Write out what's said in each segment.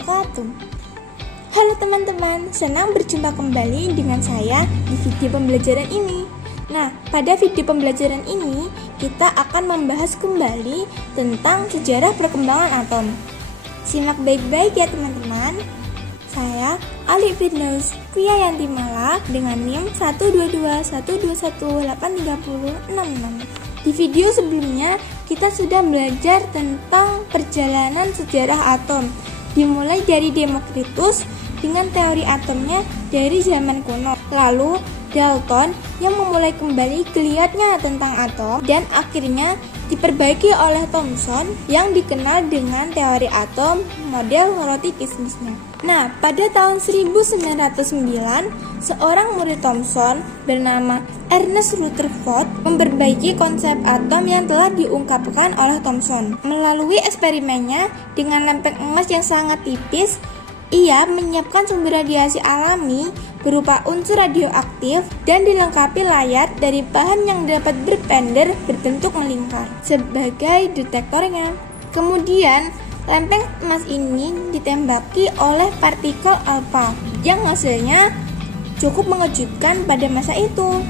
wabarakatuh. Halo teman-teman, senang berjumpa kembali dengan saya di video pembelajaran ini. Nah, pada video pembelajaran ini kita akan membahas kembali tentang sejarah perkembangan atom. Simak baik-baik ya teman-teman. Saya Ali Firdaus Priyayanti Mala dengan NIM 12212183066. Di video sebelumnya kita sudah belajar tentang perjalanan sejarah atom, dimulai dari Demokritus dengan teori atomnya dari zaman kuno, lalu Dalton yang memulai kembali geliatnya tentang atom, dan akhirnya diperbaiki oleh Thomson yang dikenal dengan teori atom model roti kismisnya. Nah, pada tahun 1909, seorang murid Thomson bernama Ernest Rutherford memperbaiki konsep atom yang telah diungkapkan oleh Thomson. Melalui eksperimennya dengan lempeng emas yang sangat tipis, ia menyiapkan sumber radiasi alami berupa unsur radioaktif dan dilengkapi layar dari bahan yang dapat berpender berbentuk melingkar sebagai detektornya. Kemudian, lempeng emas ini ditembaki oleh partikel alfa yang hasilnya cukup mengejutkan pada masa itu.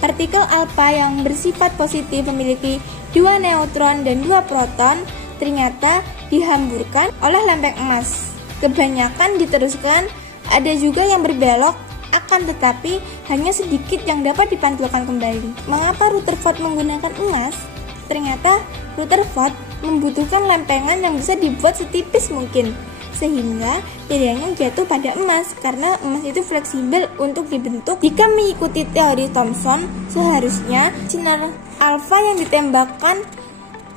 Partikel alfa yang bersifat positif memiliki 2 neutron dan 2 proton ternyata dihamburkan oleh lempeng emas. Kebanyakan diteruskan, ada juga yang berbelok, akan tetapi hanya sedikit yang dapat dipantulkan kembali. Mengapa Rutherford menggunakan emas? Ternyata Rutherford membutuhkan lempengan yang bisa dibuat setipis mungkin, sehingga pilihannya jatuh pada emas karena emas itu fleksibel untuk dibentuk. Jika mengikuti teori Thomson, seharusnya sinar alfa yang ditembakkan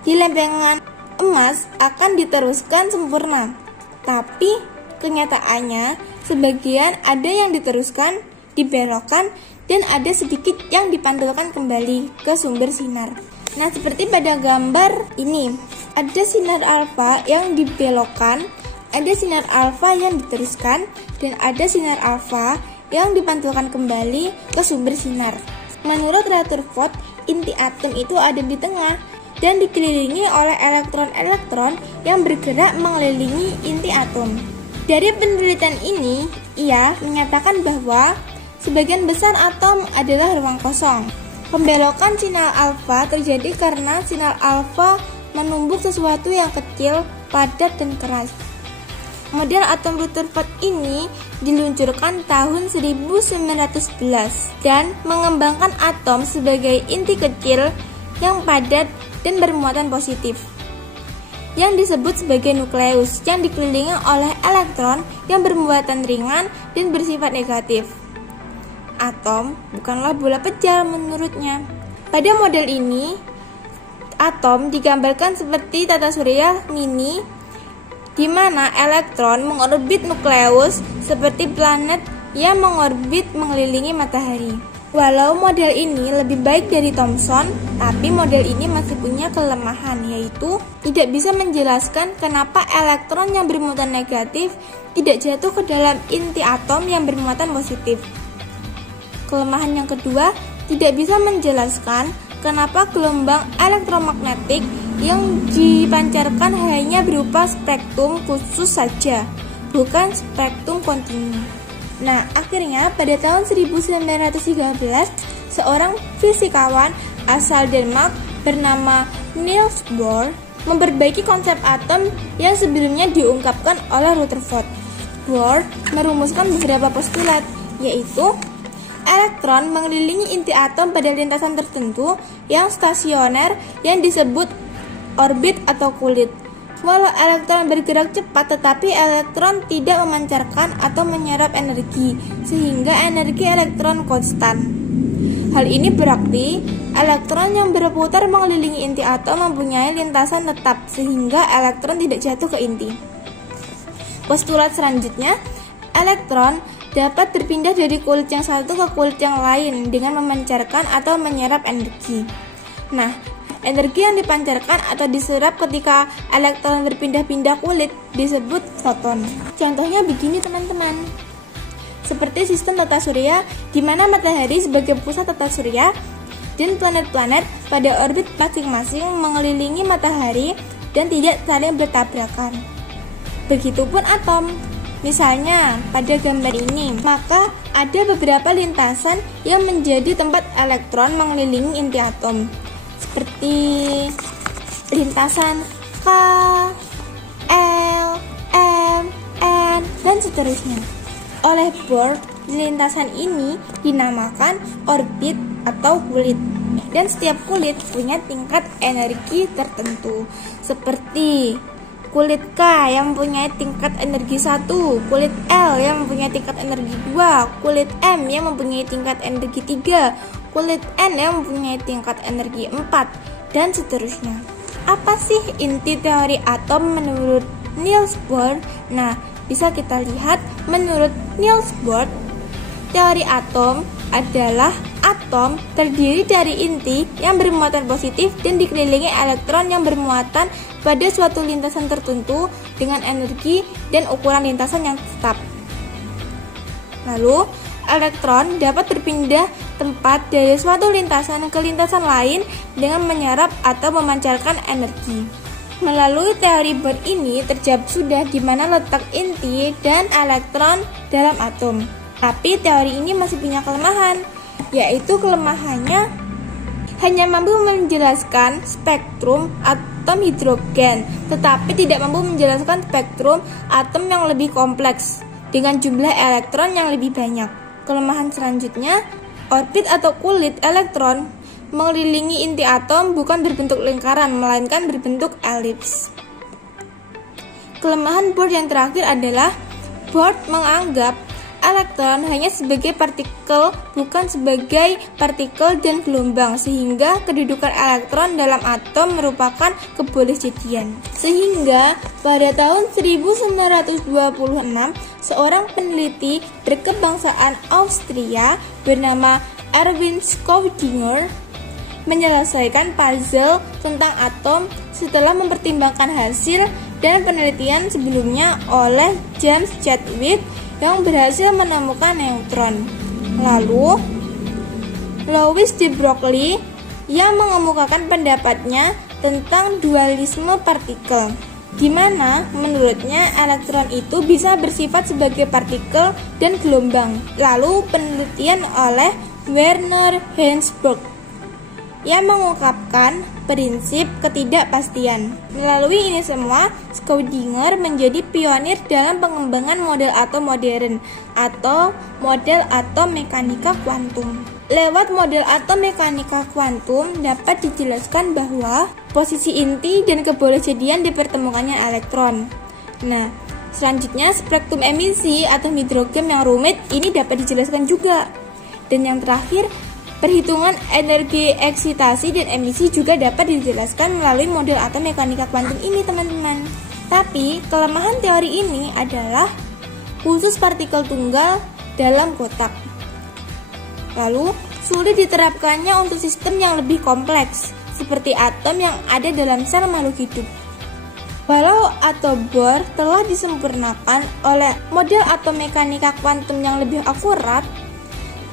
di lempengan emas akan diteruskan sempurna. Tapi kenyataannya sebagian ada yang diteruskan, dibelokkan, dan ada sedikit yang dipantulkan kembali ke sumber sinar. Nah, seperti pada gambar ini, ada sinar alfa yang dibelokkan, ada sinar alfa yang diteruskan, dan ada sinar alfa yang dipantulkan kembali ke sumber sinar. Menurut Rutherford, inti atom itu ada di tengah dan dikelilingi oleh elektron-elektron yang bergerak mengelilingi inti atom. Dari penelitian ini, ia menyatakan bahwa sebagian besar atom adalah ruang kosong. Pembelokan sinar alfa terjadi karena sinar alfa menumbuk sesuatu yang kecil, padat, dan keras. Model atom Rutherford ini diluncurkan tahun 1911 dan mengembangkan atom sebagai inti kecil yang padat dan bermuatan positif, yang disebut sebagai nukleus, yang dikelilingi oleh elektron yang bermuatan ringan dan bersifat negatif. Atom bukanlah bola pecah menurutnya. Pada model ini, atom digambarkan seperti tata surya mini, di mana elektron mengorbit nukleus seperti planet yang mengorbit mengelilingi matahari. Walau model ini lebih baik dari Thomson, tapi model ini masih punya kelemahan, yaitu tidak bisa menjelaskan kenapa elektron yang bermuatan negatif tidak jatuh ke dalam inti atom yang bermuatan positif. Kelemahan yang kedua, tidak bisa menjelaskan kenapa gelombang elektromagnetik yang dipancarkan hanya berupa spektrum khusus saja, bukan spektrum kontinu. Nah, akhirnya pada tahun 1913, seorang fisikawan asal Denmark bernama Niels Bohr memperbaiki konsep atom yang sebelumnya diungkapkan oleh Rutherford. Bohr merumuskan beberapa postulat, yaitu elektron mengelilingi inti atom pada lintasan tertentu yang stasioner yang disebut orbit atau kulit. Walau elektron bergerak cepat, tetapi elektron tidak memancarkan atau menyerap energi, sehingga energi elektron konstan. Hal ini berarti elektron yang berputar mengelilingi inti atom mempunyai lintasan tetap, sehingga elektron tidak jatuh ke inti. Postulat selanjutnya, elektron dapat berpindah dari kulit yang satu ke kulit yang lain dengan memancarkan atau menyerap energi. Nah, energi yang dipancarkan atau diserap ketika elektron berpindah-pindah kulit disebut foton. Contohnya begini teman-teman. Seperti sistem tata surya di mana matahari sebagai pusat tata surya dan planet-planet pada orbit masing-masing mengelilingi matahari dan tidak saling bertabrakan. Begitupun atom. Misalnya pada gambar ini, maka ada beberapa lintasan yang menjadi tempat elektron mengelilingi inti atom, seperti lintasan K, L, M, N, dan seterusnya. Oleh Bohr, lintasan ini dinamakan orbit atau kulit. Dan setiap kulit punya tingkat energi tertentu, seperti kulit K yang mempunyai tingkat energi 1, kulit L yang mempunyai tingkat energi 2, kulit M yang mempunyai tingkat energi 3, kulit N yang mempunyai tingkat energi 4, dan seterusnya. Apa sih inti teori atom menurut Niels Bohr? Nah, bisa kita lihat menurut Niels Bohr, teori atom adalah atom terdiri dari inti yang bermuatan positif dan dikelilingi elektron yang bermuatan pada suatu lintasan tertentu dengan energi dan ukuran lintasan yang tetap. Lalu, elektron dapat berpindah tempat dari suatu lintasan ke lintasan lain dengan menyerap atau memancarkan energi. Melalui teori Bohr ini terjawab sudah di mana letak inti dan elektron dalam atom. Tapi teori ini masih punya kelemahan, yaitu kelemahannya hanya mampu menjelaskan spektrum atom hidrogen, tetapi tidak mampu menjelaskan spektrum atom yang lebih kompleks dengan jumlah elektron yang lebih banyak. Kelemahan selanjutnya, orbit atau kulit elektron mengelilingi inti atom bukan berbentuk lingkaran, melainkan berbentuk elips. Kelemahan Bohr yang terakhir adalah Bohr menganggap elektron hanya sebagai partikel, bukan sebagai partikel dan gelombang, sehingga kedudukan elektron dalam atom merupakan kebolehjadian. Sehingga pada tahun 1926, seorang peneliti berkebangsaan Austria bernama Erwin Schrödinger menyelesaikan puzzle tentang atom setelah mempertimbangkan hasil dan penelitian sebelumnya oleh James Chadwick yang berhasil menemukan neutron. Lalu, Louis de Broglie yang mengemukakan pendapatnya tentang dualisme partikel, di mana menurutnya elektron itu bisa bersifat sebagai partikel dan gelombang. Lalu penelitian oleh Werner Heisenberg yang mengungkapkan prinsip ketidakpastian. Melalui ini semua, Schrödinger menjadi pionir dalam pengembangan model atom modern atau model atom mekanika kuantum. Lewat model atom mekanika kuantum dapat dijelaskan bahwa posisi inti dan kebolehjadian dipertemukannya elektron. Nah, selanjutnya spektrum emisi atom hidrogen yang rumit ini dapat dijelaskan juga. Dan yang terakhir, perhitungan energi eksitasi dan emisi juga dapat dijelaskan melalui model atom mekanika kuantum ini, teman-teman. Tapi, kelemahan teori ini adalah khusus partikel tunggal dalam kotak. Lalu, sulit diterapkannya untuk sistem yang lebih kompleks, seperti atom yang ada dalam sel makhluk hidup. Walau atom Bohr telah disempurnakan oleh model atom mekanika kuantum yang lebih akurat,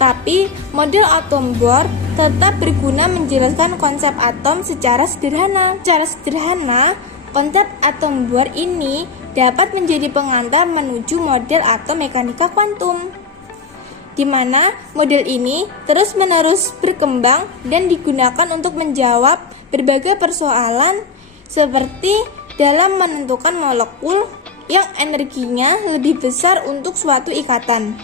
tapi model atom Bohr tetap berguna menjelaskan konsep atom secara sederhana. Secara sederhana, konsep atom Bohr ini dapat menjadi pengantar menuju model atom mekanika kuantum, di mana model ini terus-menerus berkembang dan digunakan untuk menjawab berbagai persoalan seperti dalam menentukan molekul yang energinya lebih besar untuk suatu ikatan,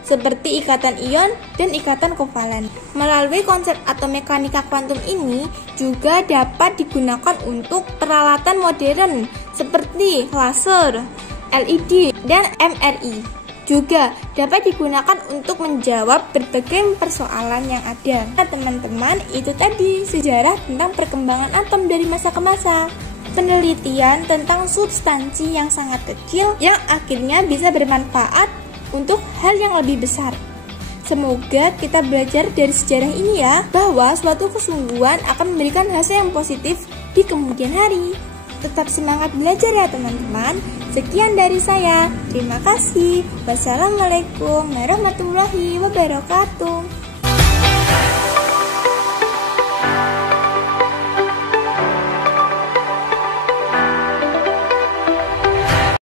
seperti ikatan ion dan ikatan kovalen. Melalui konsep atom mekanika kuantum ini juga dapat digunakan untuk peralatan modern seperti laser, LED, dan MRI. Juga dapat digunakan untuk menjawab berbagai persoalan yang ada. Nah, teman-teman, itu tadi sejarah tentang perkembangan atom dari masa ke masa. Penelitian tentang substansi yang sangat kecil yang akhirnya bisa bermanfaat untuk hal yang lebih besar. Semoga kita belajar dari sejarah ini ya, bahwa suatu kesungguhan akan memberikan hasil yang positif di kemudian hari. Tetap semangat belajar ya teman-teman. Sekian dari saya. Terima kasih. Wassalamualaikum warahmatullahi wabarakatuh.